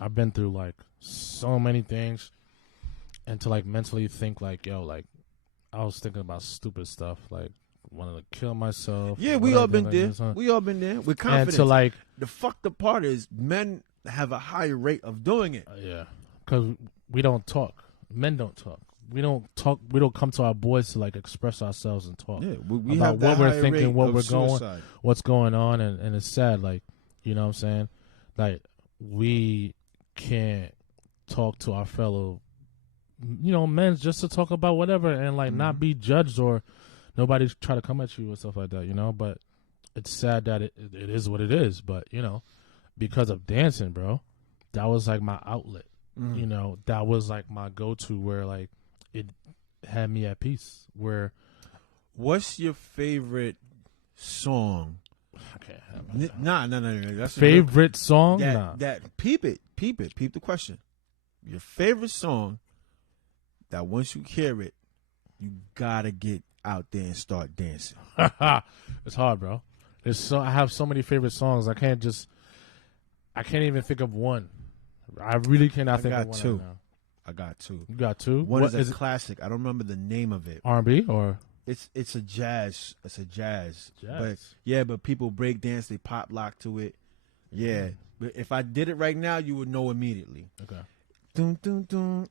I've been through like so many things, and to like mentally think like, yo, like I was thinking about stupid stuff, like wanting to kill myself. Yeah, we all been there. We all been there with confidence. And to like the fucked up part is men have a higher rate of doing it. Yeah, because we don't talk. Men don't talk. We don't talk. We don't come to our boys to like express ourselves and talk. Yeah, we about have that what we're thinking, what we're suicide. going, what's going on, and it's sad. Like, you know what I'm saying? Like, we can't talk to our fellow men just to talk about whatever and like not be judged or nobody try to come at you or stuff like that, But it's sad that it is what it is. But because of dancing, bro, that was like my outlet. That was like my go-to where like it had me at peace. Where, what's your favorite song? Okay, no. That's favorite song. That peep the question. Your favorite song that once you hear it, you gotta get out there and start dancing. It's hard, bro. I have so many favorite songs. I can't even think of one. I really cannot think of one two. Right now. I got two. You got two? One is a classic. I don't remember the name of it. R&B or? It's a jazz. It's a jazz. But people break dance. They pop lock to it. Yeah. But if I did it right now, you would know immediately. Okay. Dun, dun, dun,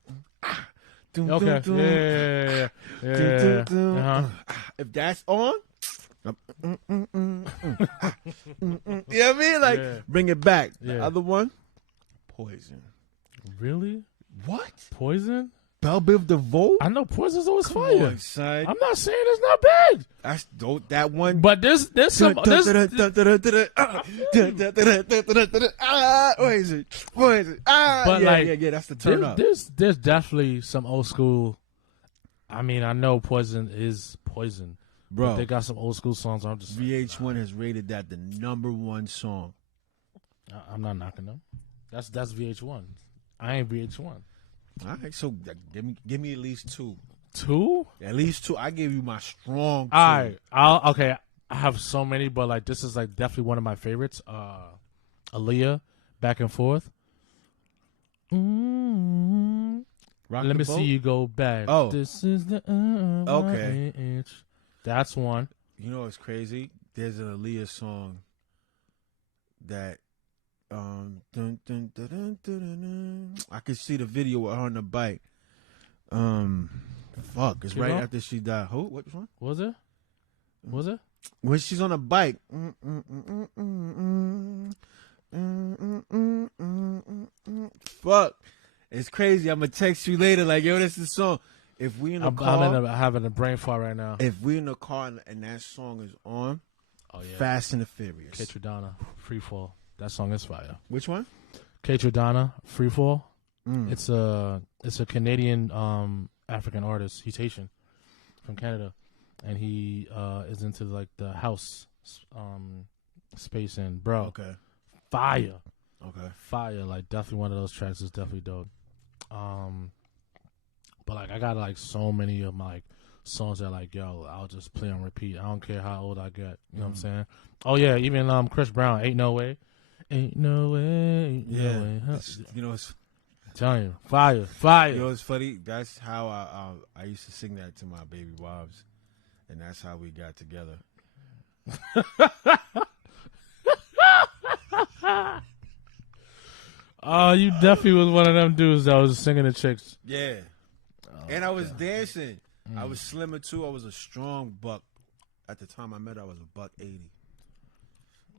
dun, Okay. dun, Yeah. If that's on, you know what I mean? Like, bring it back. The other one, Poison. Really? What? Poison? Belle Biv DeVoe? I know Poison's always Come fire. on, son. I'm not saying it's not bad. That's that one. But there's some. What is it? But yeah, that's the turn up. There's definitely some old school. I mean, I know Poison is Poison, bro. But they got some old school songs. I'm just VH1 has rated that the #1 song. I'm not knocking them. That's VH1. I ain't VH1. All right, so give me at least two. Two? At least two. I gave you my strong two. All right. Okay. I have so many, but like this is like definitely one of my favorites. Aaliyah, Back and Forth. Let me see you go back. Oh. This is the okay. That's one. You know what's crazy? There's an Aaliyah song that dun, dun, dun, dun, dun, dun, dun. I could see the video with her on the bike. Fuck, it's right after she died. Who? Which one? Was it? When she's on a bike. Fuck. It's crazy. I'm gonna text you later. Like, yo, this is the song. If we in the car, I'm having a brain fart right now. If we in the car and that song is on, Fast and the Furious. Kaytradonna, Free Fall. That song is fire. Which one? Kaytradonna, Free Fall. It's a Canadian African artist. He's Haitian from Canada, and he is into like the house space. And bro, okay, fire. Okay, fire. Like definitely one of those tracks is definitely dope. But like I got like so many of my songs that like I'll just play on repeat. I don't care how old I get. You know what I'm saying? Oh yeah, even Chris Brown, Ain't No Way. Ain't no way. Yeah. No way. Huh? You know, it's I'm telling you, fire. You know, it's funny. That's how I used to sing that to my baby wives, and that's how we got together. Oh, you definitely was one of them dudes that was singing to chicks. Yeah. And I was dancing. I was slimmer too. I was a strong buck. At the time I met her, I was a $180.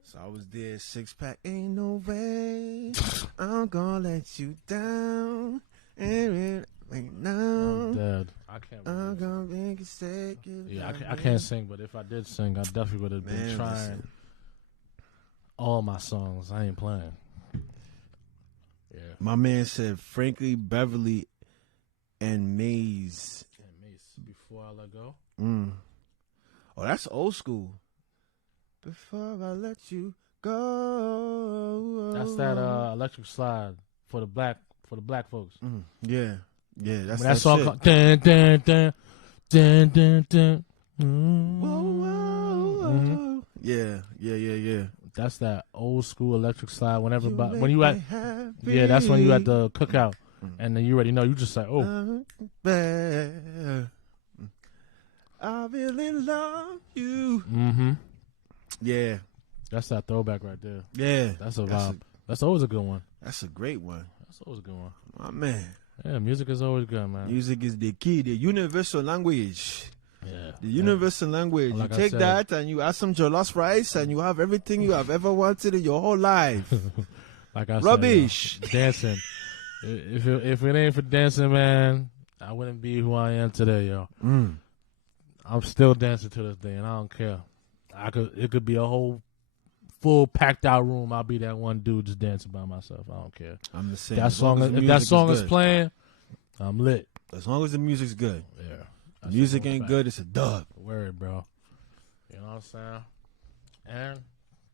So I was there, 6-pack. Ain't no way I'm gonna let you down. Ain't now. I'm dead. I can't. I'm gonna make a second. Yeah, I can't sing, but if I did sing, I definitely would have been trying. Listen. All my songs. I ain't playing. Yeah. My man said Frankie Beverly and Maze. Before I Let Go. Oh, that's old school. Before I let you go. That's that Electric Slide for the black folks. Yeah, that's that song called dun dun dun dun dun dun. Whoa. Yeah. That's that old school Electric Slide. Whenever when you at that's when you at the cookout, and then you already know you just like I really love you. Yeah. That's that throwback right there. Yeah. That's a vibe. That's always a good one. That's a great one. That's always a good one. My man. Yeah, music is always good, man. Music is the key, the universal language. Yeah. The universal language. Like you take that and you add some jollof rice and you have everything you have ever wanted in your whole life. Like I Rubbish. said, dancing. If it ain't for dancing, man, I wouldn't be who I am today, yo. I'm still dancing to this day, and I don't care. It could be a whole full packed out room. I'll be that one dude just dancing by myself. I don't care. I'm the same. If that song is playing, I'm lit. As long as the music's good. Yeah. The music ain't good, it's a dub. Word, bro. You know what I'm saying? And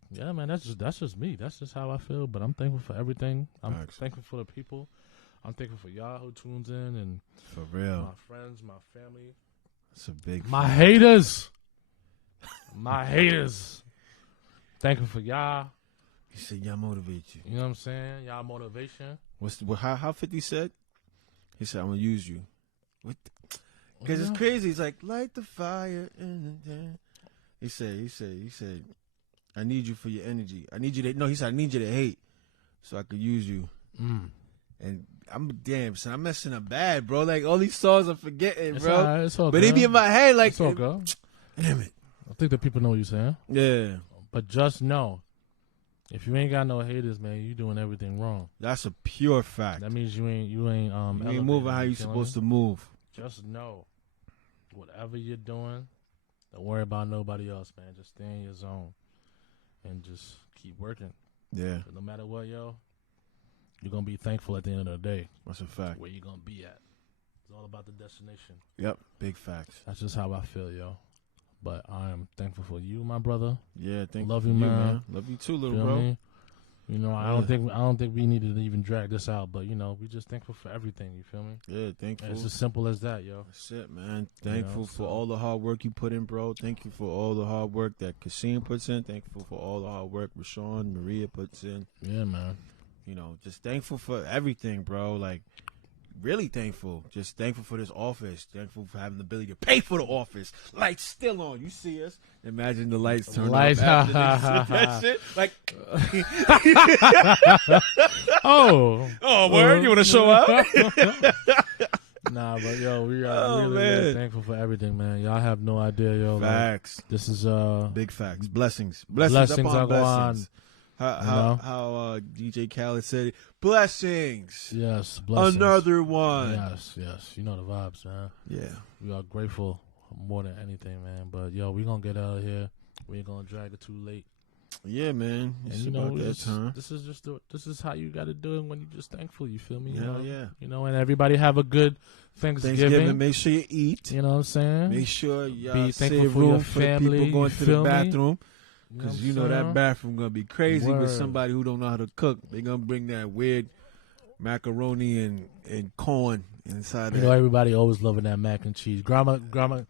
yeah, man, that's just me. That's just how I feel. But I'm thankful for everything. I'm thankful for the people. I'm thankful for y'all who tunes in and for real. My friends, my family. It's a big my haters. My haters. Thankful for y'all. He said y'all motivate you. You know what I'm saying? Y'all motivation. How 50 said? He said, I'm gonna use you. Because it's crazy. He's like, light the fire. He said, I need you for your energy. He said, I need you to hate so I could use you. And I'm son. I'm messing up bad, bro. Like, all these songs I'm forgetting, bro. All right, it's all but good. they be in my head like, it's all good. Damn it. I think the people know what you're saying. Yeah. But just know, if you ain't got no haters, man, you doing everything wrong. That's a pure fact. That means you ain't you ain't moving how you supposed to move. Just know, whatever you're doing, don't worry about nobody else, man. Just stay in your zone and just keep working. Yeah. No matter what, yo, you're gonna be thankful at the end of the day. That's a fact. Where you gonna be at. It's all about the destination. Yep. Big facts. That's just how I feel, yo. But I am thankful for you, my brother. Yeah, love you, man. Love you too, little feel bro. Me? You know, I don't think we needed to even drag this out, but you know, we just thankful for everything. You feel me? Yeah, thankful. And it's as simple as that, yo. That's it, man. Thankful for all the hard work you put in, bro. Thank you for all the hard work that Kasim puts in. Thankful for all the hard work Rashawn, Maria puts in. Yeah, man. You know, just thankful for everything, bro. Like, really thankful. Just thankful for this office. Thankful for having the ability to pay for the office. Lights still on. You see us. Imagine the lights turn off after that shit. Like, oh, word? You want to show up? Nah, but yo, we are really thankful for everything, man. Y'all have no idea, yo. Facts. Like, this is big facts. Blessings upon blessings. blessings. How DJ Khaled said it. Blessings. Yes, blessings. Another one. Yes. You know the vibes, man. Yeah. We are grateful more than anything, man. But yo, we gonna get out of here. We ain't gonna drag it too late. Yeah, man. It's about that time. This is how you gotta do it when you're just thankful. You feel me? Hell yeah. You know, and everybody have a good Thanksgiving. Make sure you eat. You know what I'm saying? Make sure y'all be thankful save for room your for family. the people going to the bathroom. Because you know that bathroom going to be crazy with somebody who don't know how to cook. They're going to bring that weird macaroni and corn inside You know, everybody always loving that mac and cheese. Grandma's but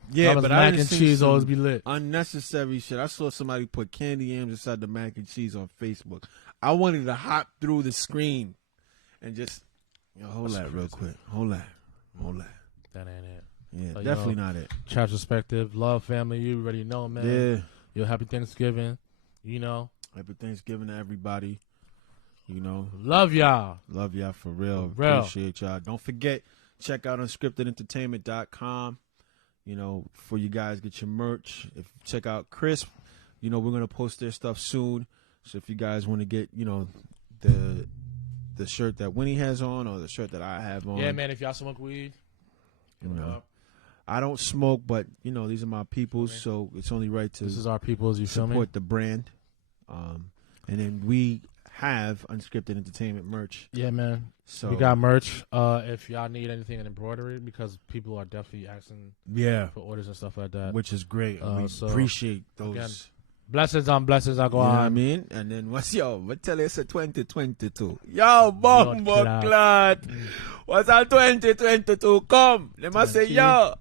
mac and cheese always be lit. Unnecessary shit. I saw somebody put candy yams inside the mac and cheese on Facebook. I wanted to hop through the screen and just, hold that real quick. Hold that. That ain't it. Yeah, so, definitely not it. Church perspective, love, family. You already know, man. Yeah. Yo, happy Thanksgiving. You know. Happy Thanksgiving to everybody. You know. Love y'all. Love y'all for real. Appreciate y'all. Don't forget, check out unscriptedentertainment.com. You know, for you guys get your merch. Check out Crisp. You know, we're gonna post their stuff soon. So if you guys want to get, the shirt that Winnie has on or the shirt that I have on. Yeah, man, if y'all smoke weed. You know. I don't smoke, but these are my peoples, so it's only right to this is our peoples. You feel me? Support the brand, and then we have Unscripted Entertainment merch. Yeah, man. So we got merch. If y'all need anything in embroidery, because people are definitely asking, for orders and stuff like that, which is great. We appreciate those. Again, blessings on blessings are going on. You know what I mean? And then what tell us 2022. Yo, Bumbo Clad. What's our 2022? Come. They must say, yo.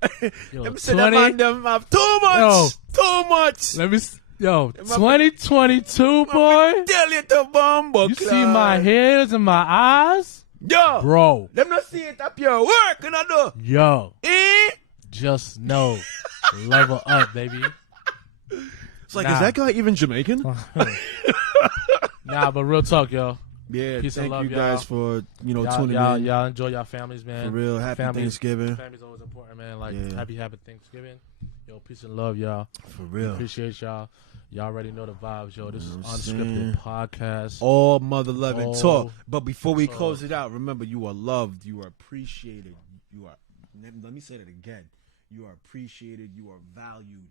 Them say them have too much. Too much. Let me, 2022, boy. Tell you to Bumbo Clad. You see my hairs and my eyes? Yo. Bro. Them not see it up your work, Yo. Just know. Level up, baby. It's like, is that guy even Jamaican? Nah, but real talk, yo. Yeah, peace thank and love, you guys for tuning in. Y'all enjoy your families, man. For real, happy Thanksgiving. Family's always important, man. Like happy Thanksgiving. Yo, peace and love, y'all. For real, appreciate y'all. Y'all already know the vibes, yo. This is Unscripted Podcast. All mother loving talk. But before we close it out, remember, you are loved, you are appreciated, you are Let me say that again. You are appreciated. You are valued.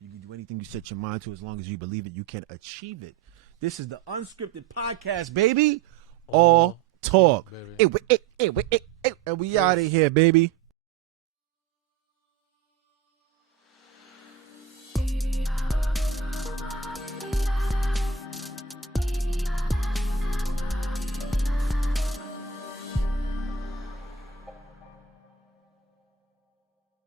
You can do anything you set your mind to as long as you believe it. You can achieve it. This is the Unscripted Podcast, baby. All talk. Baby. And we out of here, baby.